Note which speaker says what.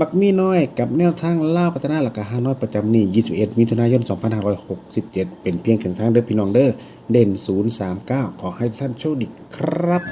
Speaker 1: บักมีน้อยกับแนวทางล่าพัฒนาหลักการฮานอยประจำนี่ 21 มิถุนายน 2567 เป็นเพียงแค่ทางเด้อพี่น้องเด้อเด่น 039 ขอให้ท่านโชคดีครับ